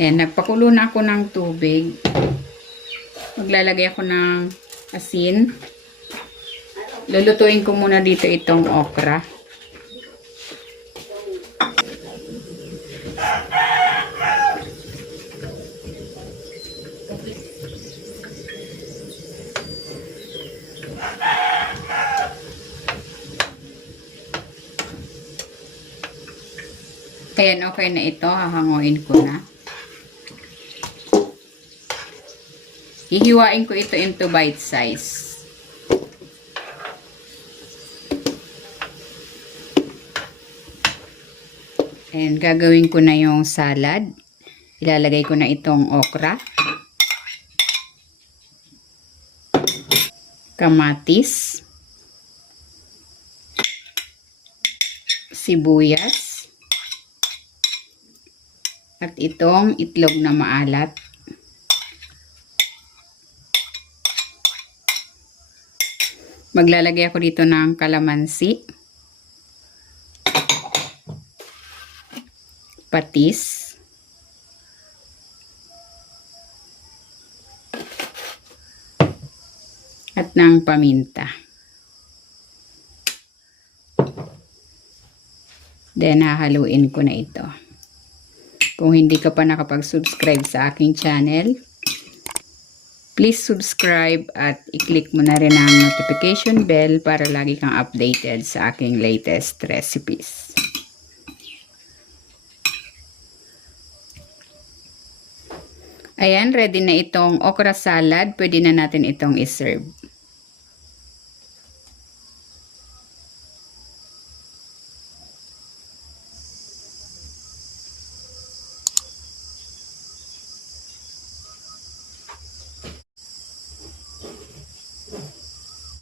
And nagpakulo na ako ng tubig. Maglalagay ako ng asin. Lulutuin ko muna dito itong okra. Ayan, okay na ito. Hahanguin ko na. Hihiwain ko ito into bite size. And gagawin ko na yung salad. Ilalagay ko na itong okra, kamatis, sibuyas, at itong itlog na maalat. Maglalagay ako dito ng kalamansi, patis, at ng paminta. Then hahaluin ko na ito. Kung hindi ka pa nakapag-subscribe sa aking channel, please subscribe at i-click mo na rin ang notification bell para lagi kang updated sa aking latest recipes. Ayan, ready na itong okra salad. Pwede na natin itong iserve.